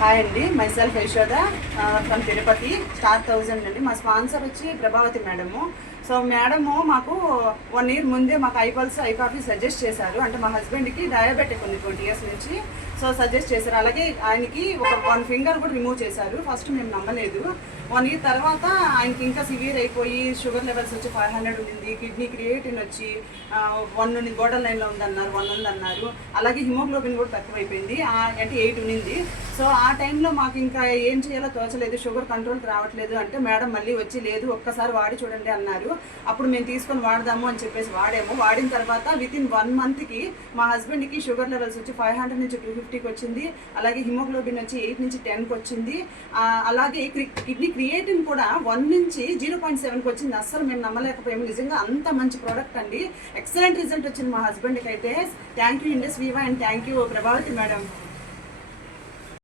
Hi అండి, myself Yashoda from Tirupati star 1000 అండి. మా స్పాన్సర్ వచ్చి ప్రభావతి మేడము. సో మేడము మాకు 1 year ముందే మాకు ఐపల్స్ ఐకాఫీ సజెస్ట్ చేశారు. అంటే మా హస్బెండ్కి డయాబెటిక్ ఉంది 20 years నుంచి. సో సజెస్ట్ చేశారు. అలాగే ఆయనకి ఒక 1 finger కూడా రిమూవ్ చేశారు. ఫస్ట్ మేము నమ్మలేదు. 1 year తర్వాత ఆయనకి ఇంకా సివియర్ అయిపోయి షుగర్ లెవెల్స్ వచ్చి 500 ఉండింది. కిడ్నీ క్రియేటిన్ వచ్చి 1 నుండి బోర్డర్ లైన్లో ఉందన్నారు, 1 ఉందన్నారు. అలాగే హిమోగ్లోబిన్ కూడా తక్కువైపోయింది, అంటే 8 ఉన్నింది. సో ఆ టైంలో మాకు ఇంకా ఏం చేయాలో తోచలేదు, షుగర్ కంట్రోల్కి రావట్లేదు. అంటే మేడం మళ్ళీ వచ్చి లేదు ఒక్కసారి వాడి చూడండి అన్నారు. అప్పుడు మేము తీసుకొని వాడదాము అని చెప్పేసి వాడాము. వాడిన తర్వాత వితిన్ 1 monthకి మా హస్బెండ్కి షుగర్ లెవెల్స్ వచ్చి 500 నుంచి 250కి వచ్చింది. అలాగే హిమోగ్లోబిన్ వచ్చి 8 నుంచి 10కి వచ్చింది. అలాగే కిడ్నీ క్రియేటిన్ కూడా 1 నుంచి 0.7కి వచ్చింది. అస్సలు మేము నమ్మలేకపోయాము. నిజంగా అంత మంచి ప్రోడక్ట్ అండి. ఎక్సలెంట్ రిజల్ట్ వచ్చింది మా హస్బెండ్కి అయితే. Thank you Indus Viva and thank you Prabhavati madam.